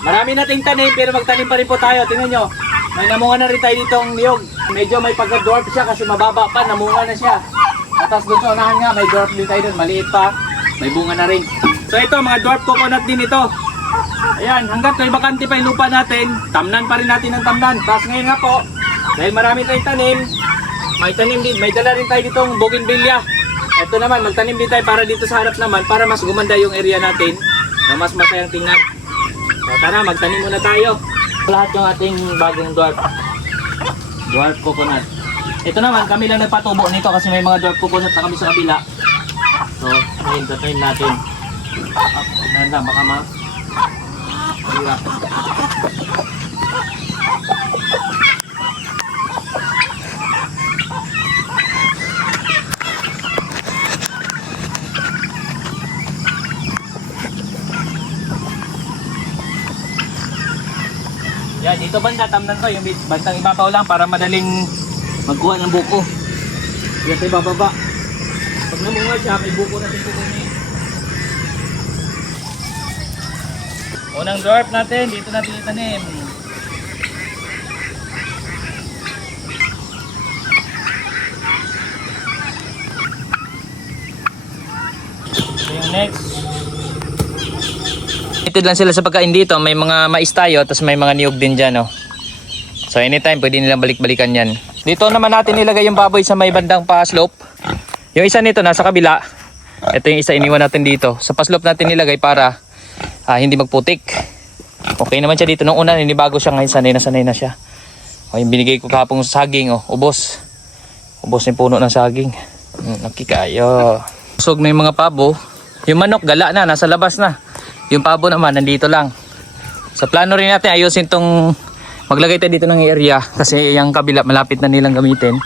Marami nating tanim pero magtanim pa rin po tayo. Tingnan nyo. May namunga na rin tayo ditong niyog. Medyo may pagka-dwarf siya kasi mababa pa. Namunga na siya. At tapos doon sa unahan nga may dwarf din tayo doon. Maliit pa. May bunga na rin. So ito mga dwarf coconut din ito. Ayan, hanggat may bakante pa yung lupa natin, tamnan pa rin natin ang tamnan. Tapos ngayon nga po, dahil marami tayong tanim, may dala rin tayo ditong bougainvillea. Ito naman, magtanim din tayo para dito sa harap naman, para mas gumanda yung area natin, na mas masayang tingnan. So tara, magtanim muna tayo. Lahat yung ating bagong dwarf coconut. Ito naman, kami lang nagpatubo nito kasi may mga dwarf coconut na kami sa kabila. So, ngayon, tatanim natin. Up, lang, baka Hira. Yan, dito banda, tamnan ko yung bantang ibabaw lang para madaling magkuha ng buko. Yan tayo bababa. Pag namunga siya, may buko na din kukunin. Unang dwarf natin, dito natin itanim. So yung next. Ito lang sila sa pagkain dito, may mga mais tayo, tapos may mga niyog din dyan. Oh. So anytime pwede nilang balik-balikan yan. Dito naman natin nilagay yung baboy sa may bandang pa-slope. Yung isa nito nasa kabila. Ito yung isa iniwan natin dito. Sa pa-slope natin nilagay para hindi magputik. Okay naman siya dito. Nung una ninibago siya, ngayon sanay na siya. O, yung binigay ko kahapong saging, oh, ubos yung puno ng saging. Nakikayo. Usog na yung mga pabo. Yung manok gala na, nasa labas na. Yung pabo naman nandito lang. Sa plano rin natin ayusin tong maglagay tayo dito ng area kasi yung kabila malapit na nilang gamitin.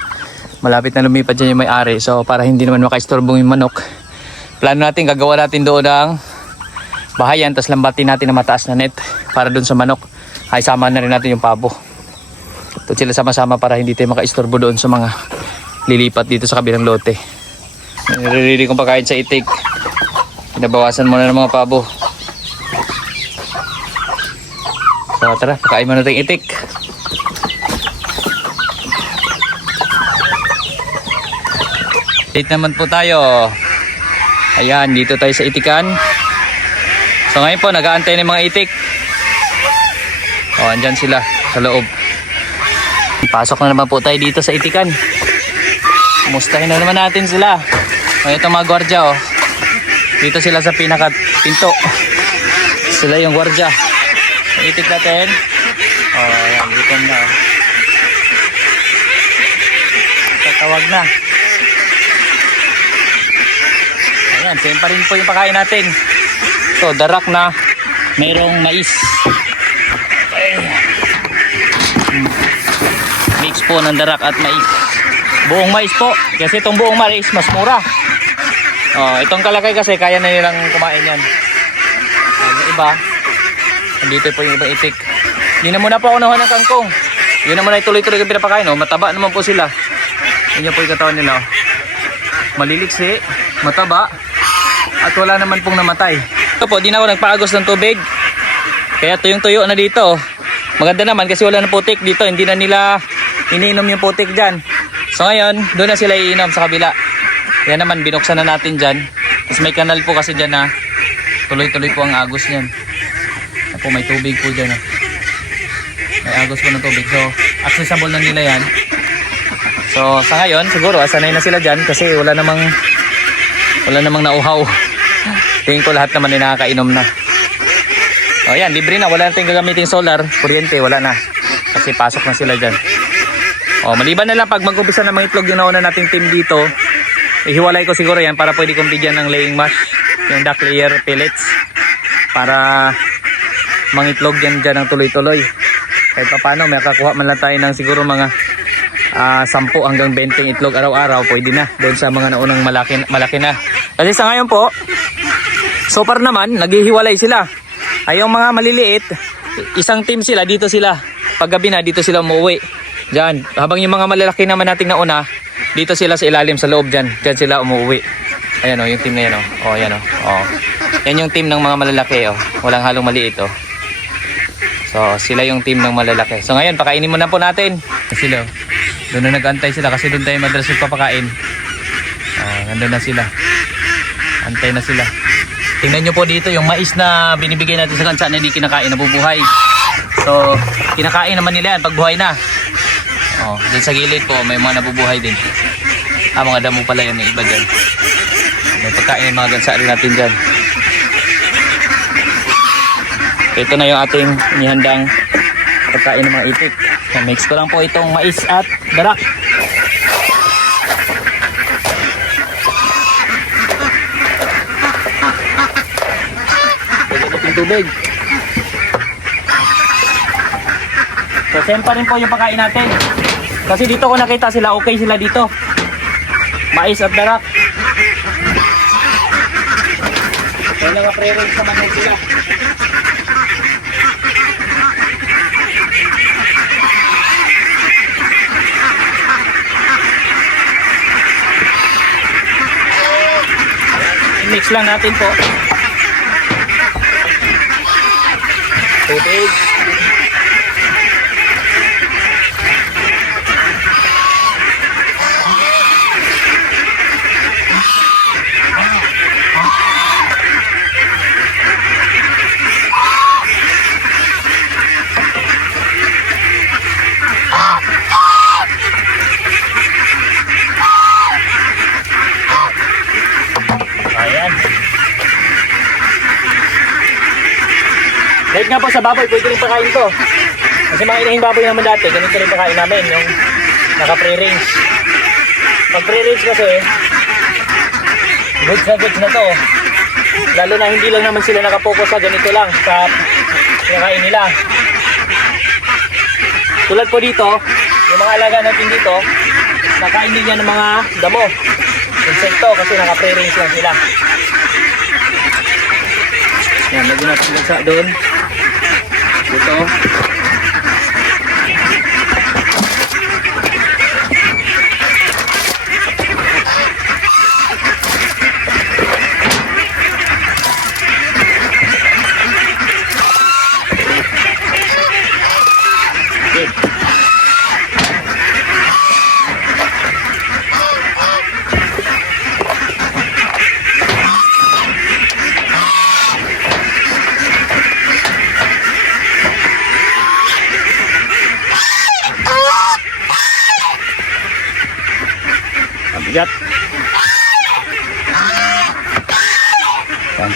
Malapit na lumipat dyan yung may-ari. So para hindi naman makaistorbong yung manok, plano natin gagawa natin doon ng bahayan, tapos lambatin natin na mataas na net para doon sa manok. Ay sama na rin natin yung pabo. Ito sila sama-sama para hindi tayo makaistorbo doon sa mga lilipat dito sa kabilang lote. Nilirili kong pagkain sa itik. Pinabawasan muna ng mga pabo. So tara, pakain muna natin itik. Dito naman po tayo. Ayan, dito tayo sa itikan. So ngayon po, nag-aantay ng mga itik. O, andyan sila sa loob. Pasok na naman po tayo dito sa itikan. Kumustahin na naman natin sila. O, itong mga gwardya, o. Dito sila sa pinaka-pinto. Sila yung gwardya. Itik natin. O, ayan, dito na. Tatawag na. Ayan, same pa rin po yung pakain natin. So, darak na mayroong mais. Mix po ng darak at mais. Buong mais po. Kasi itong buong mais mas mura. Oh, itong kalakay kasi kaya na nilang kumain yan. Yung iba, dito po yung iba itik. Hindi na muna po ako nakuha ng kangkong. Yun naman ay tuloy-tuloy yung pinapakain. Oh. Mataba naman po sila. Yun po yung katawan nila. Oh. Maliliksi, mataba, at wala naman pong namatay. Ito po, di na ako nagpaagos ng tubig. Kaya tuyong-tuyo na dito. Maganda naman kasi wala na putik dito. Hindi na nila iniinom yung putik dyan. So ngayon, doon na sila iinom sa kabila. Yan naman, binuksan na natin dyan. Tapos may kanal po kasi dyan na tuloy-tuloy po ang agos niyan. Po, may tubig po dyan. May agos po ng tubig. So, accessible na nila yan. So, sa ngayon, siguro, sanay na sila dyan kasi wala namang nauhaw. Tingin ko lahat naman ay nakakainom na. O yan, libre na. Wala natin gagamitin solar. Kuryente, wala na. Kasi pasok na sila dyan. O, maliban na lang pag mag-umpisa na mga itlog yung nauna nating team dito, ihiwalay ko siguro yan para pwede kong bigyan ng laying mash. Yung duck layer pellets. Para mangitlog yan dyan ng tuloy-tuloy. Kahit pa paano, may kakuha man lang tayo ng siguro mga 10 hanggang 20 itlog araw-araw. Pwede na. Doon sa mga naunang malaki na. Kasi sa ngayon po, so far naman, naghihiwalay sila. Ay yung mga maliliit, isang team sila, dito sila. Paggabi na, dito sila umuwi. Diyan. Habang yung mga malalaki naman nating nauna, dito sila sa ilalim, sa loob dyan. Diyan sila umuwi. Ayan o, yung team na yan o. O, ayan o. O. Yan yung team ng mga malalaki o. Walang halong maliit o. So sila yung team ng malalaki. So ngayon pakainin muna po natin. Sila, doon na nag-antay sila kasi doon tayo madalas papakain. Nandun na sila. Antay na sila. Tingnan nyo po dito yung mais na binibigay natin sa kansa na hindi kinakain, nabubuhay. So kinakain naman nila yan pag buhay na. Dun sa gilid po may mga nabubuhay din. Mga damo pala yan, iba dyan. May pagkain yung mga gansa rin natin dyan. Ito na yung ating inihandang pagkain ng mga itik. So, mix ko lang po itong mais at darak. Pwede natin tubig. So same pa rin po yung pagkain natin. Kasi dito ko nakita sila, okay sila dito. Mais at darak. Kaya nga pre-range naman din sila. I-mix lang natin po. Tubig. Kahit nga po sa baboy, pwede rin pakain to. Kasi mga inahing baboy naman dati, ganito rin pakain namin, yung naka-pre-range. Pag pre-range kasi, goods na to. Lalo na hindi lang naman sila nakapokus sa ganito lang, sa pinakain nila. Tulad po dito, yung mga alaga natin dito, nakain din yan ng mga damo. Insekto, kasi naka-pre-range lang sila. Yan, lagyan natin sa doon. Ito. Bigat.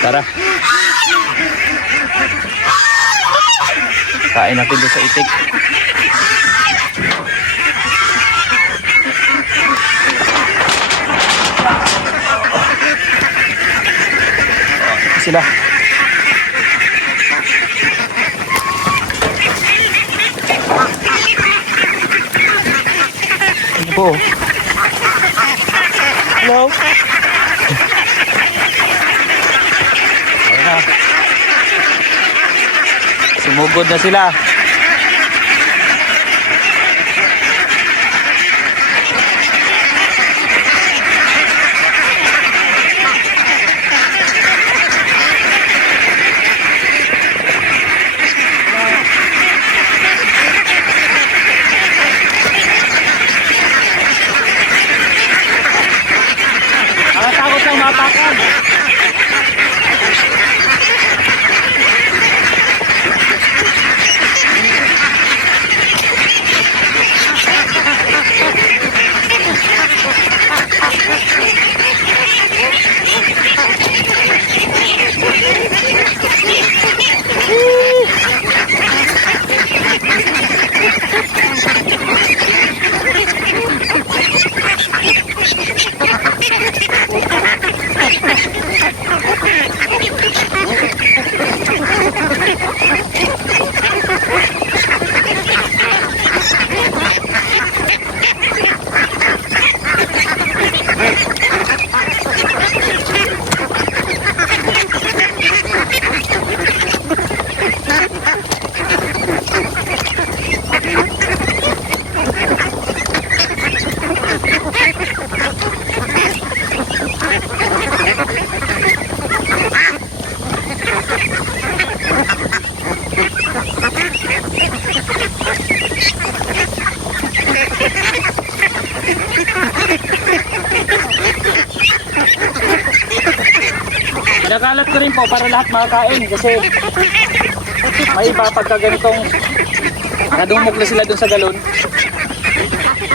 Tara. Kain natin doon sa itik. Sila. Ano po? Hello? Ayan. Sumugod na sila. Takot lang mapakan. rin po para lahat makakain kasi may iba pagka ganitong nadumog na sila dun sa galon,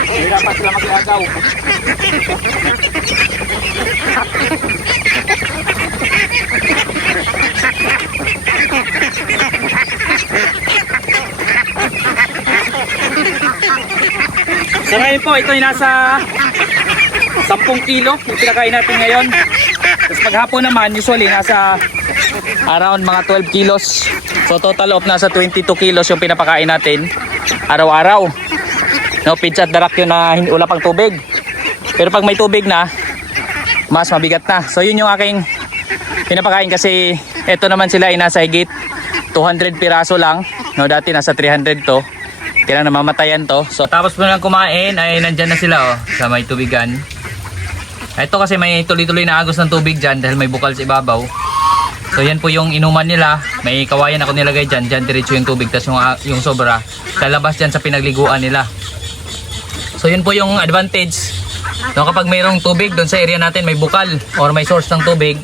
mahirapan sila maglagaw. So ngayon po, ito yung nasa 10 kilo yung pinakain natin ngayon. Tapos maghapon naman, usually nasa around mga 12 kilos. So total of nasa 22 kilos yung pinapakain natin araw-araw. No, pizza at darak yun na wala pang tubig. Pero pag may tubig na, mas mabigat na. So yun yung aking pinapakain kasi ito naman sila ay nasa higit 200 piraso lang. No, dati nasa 300 to. Kaya namamatayan to. So tapos po lang kumain ay nandyan na sila oh, sa may tubigan. Ito kasi may tuloy-tuloy na agos ng tubig dyan dahil may bukal sa ibabaw. So yan po yung inuman nila. May kawayan ako nilagay dyan. Dyan diretso yung tubig. Tapos yung sobra lalabas dyan sa pinagliguan nila. So yun po yung advantage. No, kapag mayroong tubig doon sa area natin may bukal or may source ng tubig.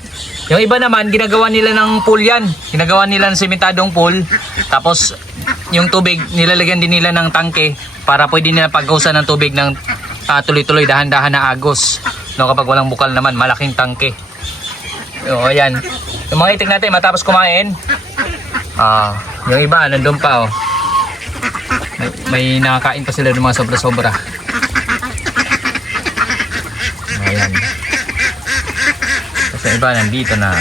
Yung iba naman ginagawa nila ng pool yan. Ginagawa nila ng sementadong pool. Tapos yung tubig nilalagyan din nila ng tangke para pwede nila paghusan ng tubig ng tuloy-tuloy dahan-dahan na agos. No, kapag walang bukal naman malaking tangke. O ayan. Yung mga itik natin matapos kumain. Yung iba nandun pa oh. May nakakain pa sila ng mga sobra-sobra. Ayan. Kasi iba nandito na.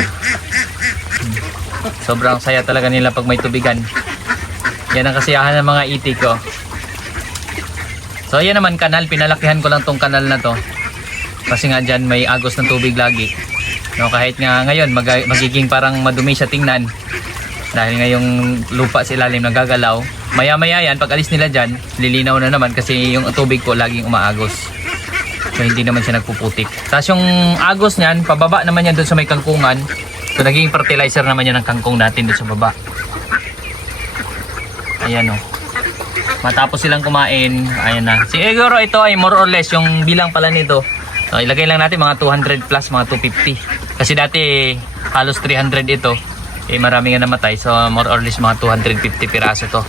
Sobrang saya talaga nila pag may tubigan. Yan ang kasiyahan ng mga itik ko. So yan naman kanal, pinalakihan ko lang tong kanal na to. Kasi nga dyan may agos ng tubig lagi. No, kahit nga ngayon magiging parang madumi siya tingnan. Dahil ngayong lupa sa ilalim nagagalaw. Maya maya yan, pag alis nila dyan, lilinaw na naman kasi yung tubig ko laging umaagos. So hindi naman siya nagpuputik. Tapos yung agos niyan, pababa naman yan doon sa may kangkungan. So naging fertilizer naman yan ng kangkong natin doon sa baba. Ayan o. Matapos silang kumain, ayan na. Siguro ito ay more or less yung bilang pala nito. So, ilagay lang natin mga 200 plus, mga 250. Kasi dati halos 300 ito. Eh marami nga namatay. So more or less mga 250 piraso to.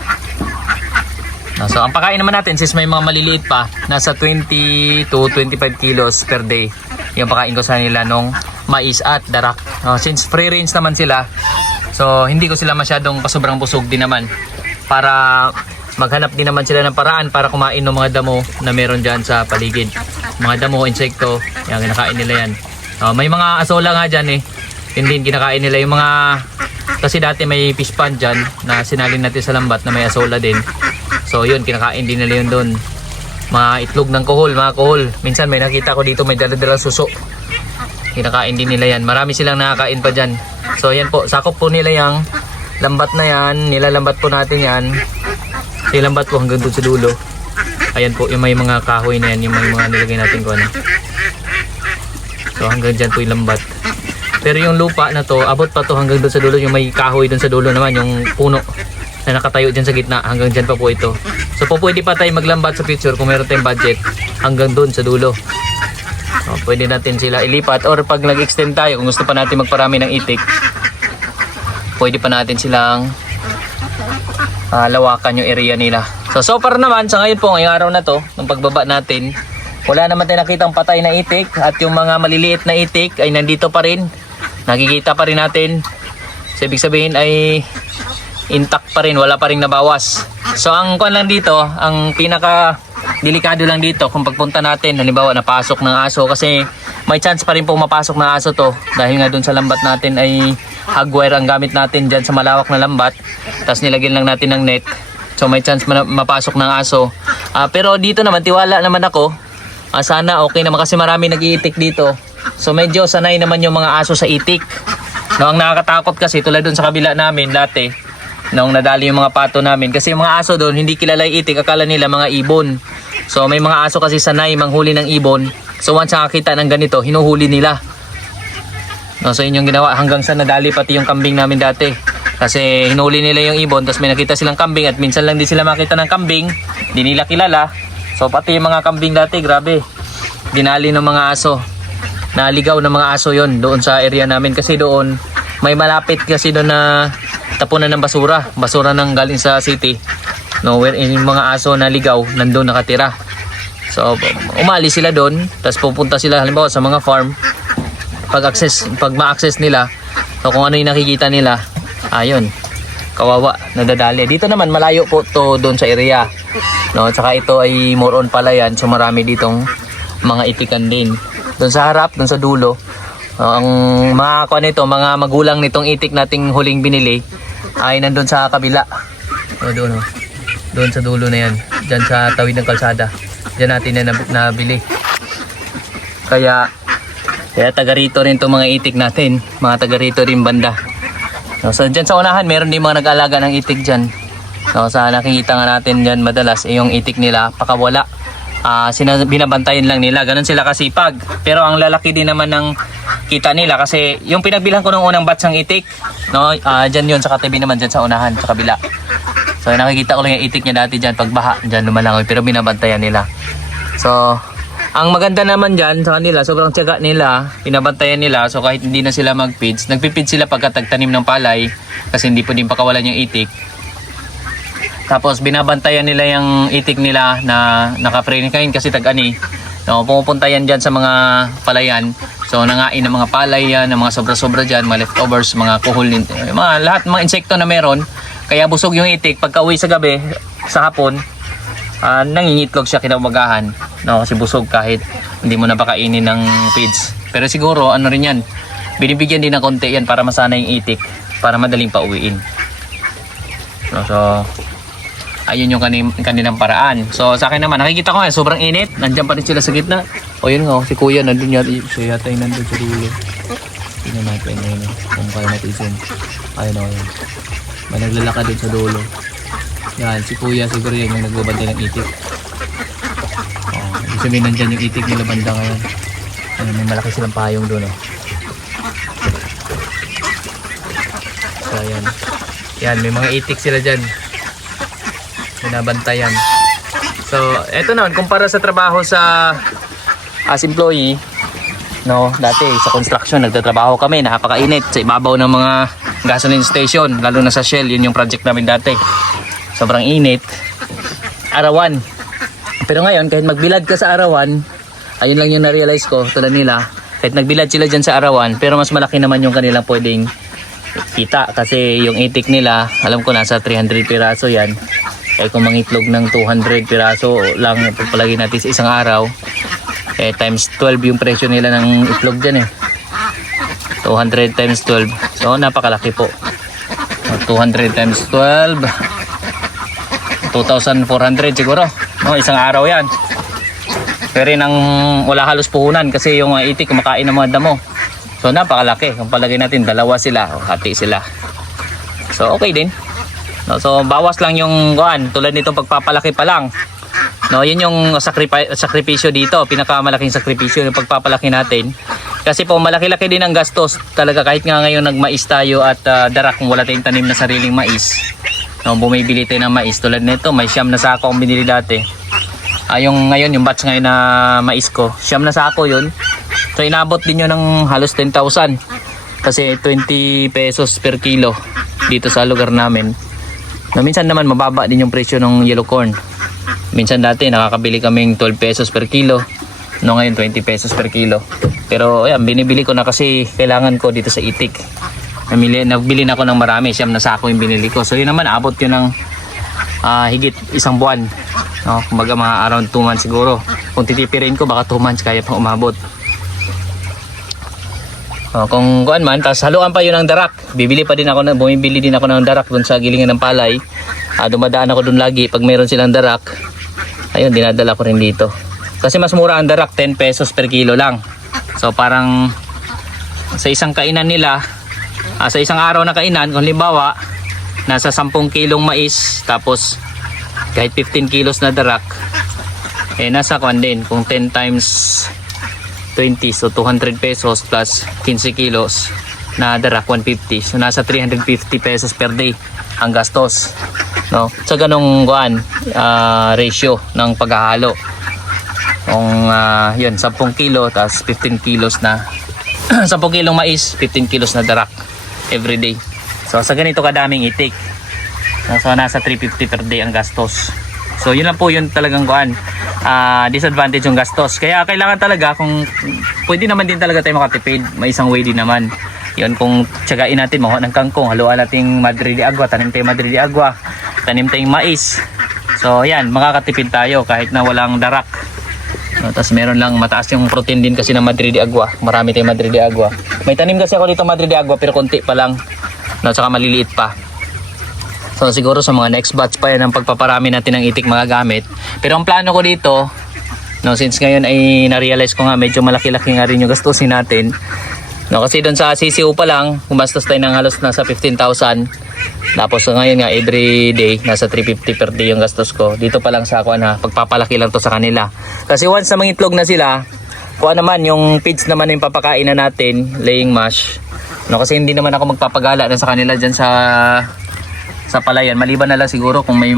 So ang pakain naman natin since may mga maliliit pa, nasa 20 to 25 kilos per day. Yung pakain ko sa nila nung mais at darak. Since free range naman sila, so hindi ko sila masyadong pasobrang busog din naman. Para maghanap din naman sila ng paraan para kumain ng mga damo na meron dyan sa paligid. Mga damo, insekto, yan, kinakain nila yan. May mga asola nga dyan eh. Hindi kinakain nila yung mga... Kasi dati may fish pond dyan na sinalin natin sa lambat na may asola din. So yun, kinakain din nila yun doon. Mga itlog ng kohol, mga kohol. Minsan may nakita ko dito may dala-dalang suso. Kinakain din nila yan. Marami silang nakakain pa dyan. So yan po, sakop po nila yung lambat na yan. Nilalambat po natin yan. Nilambat po hanggang doon sa dulo. Ayan po, yung may mga kahoy na yan. Yung may mga nilagay natin ko ano. So hanggang dyan po yung lambat. Pero yung lupa na to, abot pa to hanggang doon sa dulo. Yung may kahoy doon sa dulo naman, yung puno na nakatayo dyan sa gitna. Hanggang dyan pa po ito. So po pwede pa tayo maglambat sa future kung meron tayong budget hanggang doon sa dulo. So, pwede natin sila ilipat or pag nag-extend tayo, kung gusto pa natin magparami ng itik, pwede pa natin silang lawakan yung area nila. So far naman, sa ngayon po, ngayong araw na to, ng pagbaba natin, wala naman tayo nakitang patay na itik at yung mga maliliit na itik ay nandito pa rin. Nakikita pa rin natin. So ibig sabihin ay intact pa rin, wala pa rin nabawas. So ang kuan lang dito, ang pinaka delikado lang dito kung pagpunta natin, halimbawa napasok ng aso kasi may chance pa rin po mapasok ng aso to dahil nga dun sa lambat natin ay hagwire ang gamit natin dyan sa malawak na lambat. Tapos nilagyan lang natin ng net. So may chance mapasok ng aso. Pero dito naman, tiwala naman ako. Sana okay naman kasi marami nag-iitik dito. So medyo sanay naman yung mga aso sa itik. No, ang nakakatakot kasi tulad dun sa kabila namin dati, nung nadali yung mga pato namin. Kasi yung mga aso doon, hindi kilala yung itik, akala nila mga ibon. So may mga aso kasi sanay manghuli ng ibon. So once nakakita ng ganito, hinuhuli nila. No, so yun yung ginawa hanggang sa nadali pati yung kambing namin dati. Kasi hinuli nila yung ibon, tapos may nakita silang kambing at minsan lang din sila makita ng kambing, di nila kilala. So pati yung mga kambing dati, grabe, dinali ng mga aso. Naligaw ng mga aso yon doon sa area namin kasi doon may malapit kasi doon na tapunan ng basura ng galing sa city, no, where yung mga aso na ligaw nandoon nakatira. So umalis sila doon, tapos pupunta sila halimbawa sa mga farm. Pag ma-access nila, so kung ano yung nakikita nila, ayun, kawawa, nadadali. Dito naman malayo po to doon sa area, no, tsaka ito ay more on palayan, so marami ditong mga itikan din. Doon sa harap, doon sa dulo, ang mga nito, mga magulang nitong itik nating huling binili ay nandun sa kabila. O doon, oh. Doon sa dulo na yan. Diyan sa tawid ng kalsada. Diyan natin na nabili. Kaya taga rito rin itong mga itik natin. Mga taga rito rin banda. No, so diyan sa unahan, meron din mga nag-aalaga ng itik dyan. No, sa nakikita nga natin dyan madalas, yung itik nila pakawala. Binabantayan lang nila, ganun sila kasipag. Pero ang lalaki din naman ng kita nila kasi yung pinagbilhan ko ng unang batch ng itik, no, dyan yun sa katabi naman, dyan sa unahan, sa kabila. So nakikita ko lang yung itik niya dati dyan, pagbaha, dyan lumalangoy, pero binabantayan nila. So ang maganda naman dyan sa kanila, sobrang tiyaga nila, binabantayan nila, so kahit hindi na sila mag-feeds, nagpipid sila pagkatagtanim ng palay, kasi hindi po din pakawalan yung itik. Tapos binabantayan nila yung itik nila na naka-frame kain kasi tag-ani. No, pumupunta yan dyan sa mga palayan. So nangain ng mga palay yan, ng mga sobra-sobra dyan, mga leftovers, mga kuhol, mga lahat mga insekto na meron. Kaya busog yung itik. Pagka uwi sa gabi, sa hapon, nangingitlog siya kinaumagahan. No, kasi busog kahit hindi mo napakainin ng feeds. Pero siguro ano rin yan, binibigyan din ng konti yan para masana yung itik, para madaling pauwiin. No, so ayun yung kanilang paraan. So sa akin naman, nakikita ko nga, sobrang init. Nandiyan pa rin sila sa gitna. O yun nga, si kuya nandun yata. Siya yata yung nandun sa dulo. Tingnan natin yun. Kung kaya natin. Ayun o, yun. May naglalakad dun sa dulo. Yan, si kuya siguro yan yung nagbabantay ng itik. Ibig sabihin nandyan yung itik nila banda ngayon. Ayun, may malaki silang payong dun. So yan. Yan, may mga itik sila dyan. Binabantayan. So, eto naman, kumpara sa trabaho sa as employee, no, dati sa construction, nagtatrabaho kami, napakainit sa ibabaw ng mga gasoline station, lalo na sa Shell, yun yung project namin dati. Sobrang init. Arawan. Pero ngayon, kahit magbilad ka sa arawan, ayun lang yung na-realize ko, tulad nila, kahit nagbilad sila dyan sa arawan, pero mas malaki naman yung kanilang pwedeng kita, kasi yung itik nila, alam ko nasa 300 piraso yan. Eh kung mangitlog ng 200 piraso lang pagpalagay natin sa isang araw, eh times 12 yung presyo nila ng itlog dyan eh. 200 times 12. So napakalaki po. 200 times 12. 2,400 siguro. No, isang araw yan. Pero nang wala halos puhunan kasi yung itik kumakain ng mga damo. So napakalaki. Kung palagay natin dalawa sila o hati sila. So okay din. No, so bawas lang yung kuan, tulad nitong pagpapalaki pa lang. No, yun yung sakripisyo dito, pinakamalaking sakripisyo yung pagpapalaki natin. Kasi po malaki-laki din ang gastos talaga kahit nga ngayon nagmais tayo at darak kung wala tayong tanim na sariling mais. No, bumibili tayo ng mais tulad nito, may siyam na sako ang binili dati. Yung ngayon yung batch ngayon na mais ko, siyam na sako yun. So inabot din yun ng halos 10,000. Kasi 20 pesos per kilo dito sa lugar namin. No, minsan naman mababa din yung presyo ng yellow corn. Minsan dati nakakabili kaming 12 pesos per kilo. No, ngayon 20 pesos per kilo. Pero ayan, binibili ko na kasi kailangan ko dito sa itik. Nabili na ako ng marami, siyam na sako yung binili ko. So yun naman, abot yun ng higit isang buwan. No, kumbaga mga around 2 months siguro. Kung titipirin ko baka 2 months kaya pang umabot. Kung kuan man, tapos haluan pa yun ng darak. Bumibili din ako ng darak dun sa gilingan ng palay. Dumadaan ako dun lagi pag mayroon silang darak. Ayun, dinadala ko rin dito. Kasi mas mura ang darak, 10 pesos per kilo lang. So parang sa isang kainan nila, sa isang araw na kainan, kung halimbawa, nasa 10 kilong mais, tapos kahit 15 kilos na darak, eh nasa kuan din, kung 10 times 20, so 200 pesos plus 15 kilos na darak, 150. So nasa 350 pesos per day ang gastos, no? Sa ganong kuan ratio ng paghahalo. Kung yun, 10 kilo tapos 15 kilos na 10 kilong mais, 15 kilos na darak. everyday. So sa ganito kadaming itik, so nasa 350 per day ang gastos. So yun lang po yun talagang kuan, disadvantage yung gastos. Kaya kailangan talaga, kung pwede naman din talaga tayo makatipid, may isang way din naman. Yun, kung tsagain natin makuha ng kangkong, haluan natin madre de agua, tanim tayo madre de agua, tanim tayong mais. So yan, makakatipid tayo kahit na walang darak. Tapos meron lang mataas yung protein din kasi ng madre de agua. Marami tayong madre de agua. May tanim kasi ako dito madre de agua pero konti pa lang. Saka maliliit pa. So siguro sa mga next batch pa yan ang pagpaparami natin ng itik mga gamit. Pero ang plano ko dito, since ngayon ay na-realize ko nga medyo malaki-laki nga rin yung gastusin natin. Kasi doon sa CCO pa lang, gumastos tayo ng halos nasa 15,000. Tapos ngayon nga every day nasa 350 per day yung gastos ko. Dito pa lang sa ako pagpapalaki lang to sa kanila. Kasi once na mangitlog na sila, kuha naman yung feeds naman yung papakain na natin, laying mash. Kasi hindi naman ako magpapagala na sa kanila dyan sa palayan. Maliban na lang siguro kung may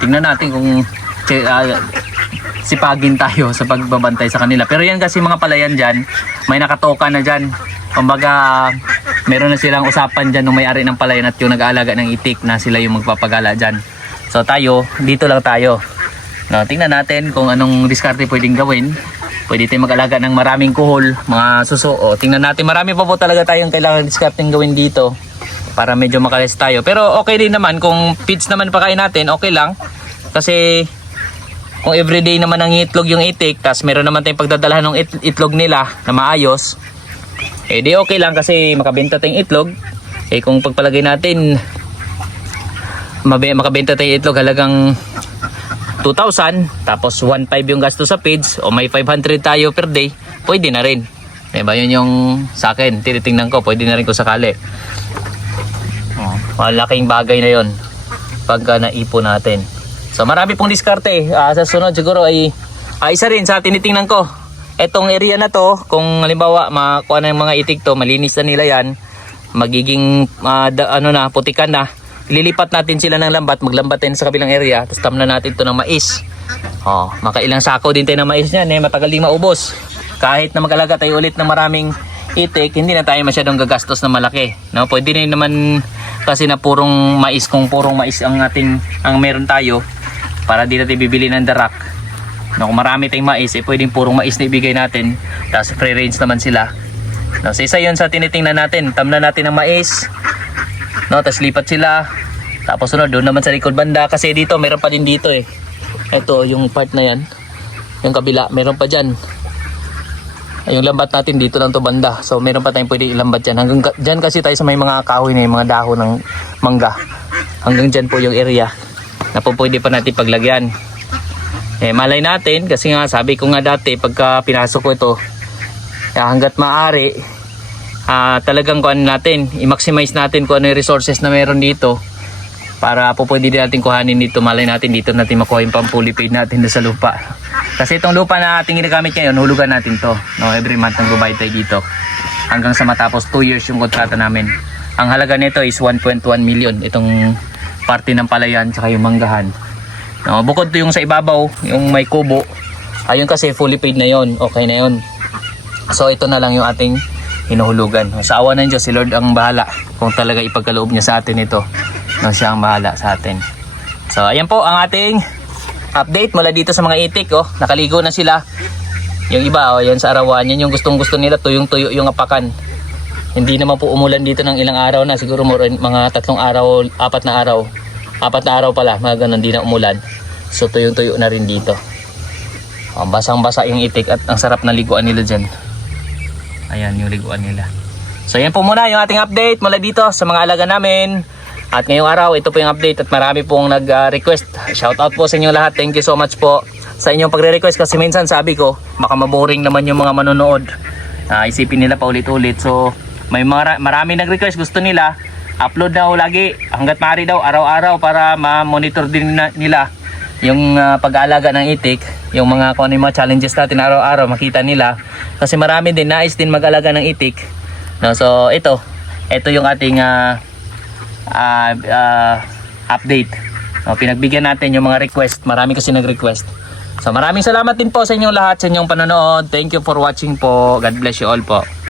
tingnan natin kung sipagin tayo sa pagbabantay sa kanila. Pero yan kasi mga palayan dyan, may nakatoka na dyan. Kumbaga, meron na silang usapan dyan ng may-ari ng palayan at yung nag-aalaga ng itik na sila yung magpapagala dyan. So tayo, dito lang tayo. Tingnan natin kung anong diskarte pwedeng gawin. Pwede tayo mag-alaga ng maraming kuhol, mga suso. Tingnan natin, marami pa po talaga tayong kailangan diskarteng gawin dito para medyo makalis tayo. Pero okay din naman kung feeds naman pakain natin, okay lang. Kasi kung everyday naman ang itlog yung itik, tas meron naman tayong pagdadalahan ng itlog nila na maayos, di okay lang kasi makabenta tayong itlog. Kung pagpalagay natin makabenta tayong itlog halagang 2,000, tapos 1,500 yung gasto sa feeds, o may 500 tayo per day, pwede na rin. Diba, yun yung sa akin, tinitingnan ko, pwede na rin kung sakali. Malaking bagay na yun pagka naipon natin. So marami pong diskarte. Sa sunod siguro ay isa rin sa tinitingnan ko. Etong area na to, kung halimbawa makuha na yung mga itik to, malinis na nila yan, magiging putikan na, lilipat natin sila ng lambat, maglambat tayo sa kabilang area, tapos tamna natin to ng mais. Makailang sako din tayo ng mais niyan, matagal din maubos. Kahit na mag-alaga tayo ulit ng maraming itik, hindi na tayo masyadong gagastos na malaki. Pwede na naman kasi na purong mais, kung purong mais ang meron tayo, para di natin bibili ng darak. Kung marami tayong mais, pwedeng purong mais na ibigay natin, tapos free range naman sila. So isa yun sa tinitingnan natin, tamna natin ng mais, tapos lipat sila, tapos sunod doon naman sa likod banda, kasi dito meron pa din dito ito yung part na yan, yung kabila meron pa dyan. Yung lambat natin dito lang to banda, so meron pa tayong pwede ilambat dyan. Hanggang dyan kasi tayo sa may mga kahoy na yung mga dahon ng mangga, hanggang dyan po yung area na po pwede pa natin paglagyan. Malay natin, kasi nga sabi ko nga dati pagka pinasok ko ito, hanggat maaari talagang kuhan natin, i-maximize natin kung ano yung resources na meron dito, para po pwede din natin kuhanin dito. Malay natin dito natin makuha yung pang-fully paid natin sa lupa. Kasi itong lupa na ating ginagamit ngayon, hulugan natin to. Every month ang gubayad tayo dito. Hanggang sa matapos 2 years yung kontrata namin. Ang halaga nito is 1.1 million. Itong parte ng palayan tsaka yung manggahan. Bukod to yung sa ibabaw, yung may kubo. Ayun kasi fully paid na yon, okay na yon. So ito na lang yung ating hinuhulugan. Sa awa ng Diyos, si Lord ang bahala. Kung talaga ipagkaloob niya sa atin ito, siya ang bahala sa atin. So ayan po ang ating update mula dito sa mga itik. Nakaligo na sila. Yung iba, yan sa arawan, yan yung gustong gusto nila, tuyong-tuyo yung apakan. Hindi naman po umulan dito ng ilang araw na, siguro mga 3 araw, 4 na araw. 4 na araw pala, mga ganun, hindi na umulan. So tuyong-tuyo na rin dito. Basang-basa yung itik at ang sarap na liguan nila dyan. Ayan yung liguan nila. So yan po muna yung ating update mula dito sa mga alaga namin. At ngayong araw, ito po yung update at marami pong nag-request. Shout out po sa inyong lahat. Thank you so much po sa inyong pagre-request, kasi minsan sabi ko, baka maboring naman yung mga manonood. Isipin nila pa ulit-ulit. So may marami nag-request, gusto nila upload daw lagi hanggat maaari daw, araw-araw, para ma-monitor din nila yung pag-aalaga ng itik, yung mga kung ano yung mga challenges natin araw-araw, makita nila. Kasi marami din nais din mag-alaga ng itik. So ito yung ating update. Pinagbigyan natin yung mga request. Marami kasi nag-request. So maraming salamat din po sa inyong lahat, sa inyong panonood. Thank you for watching po. God bless you all po.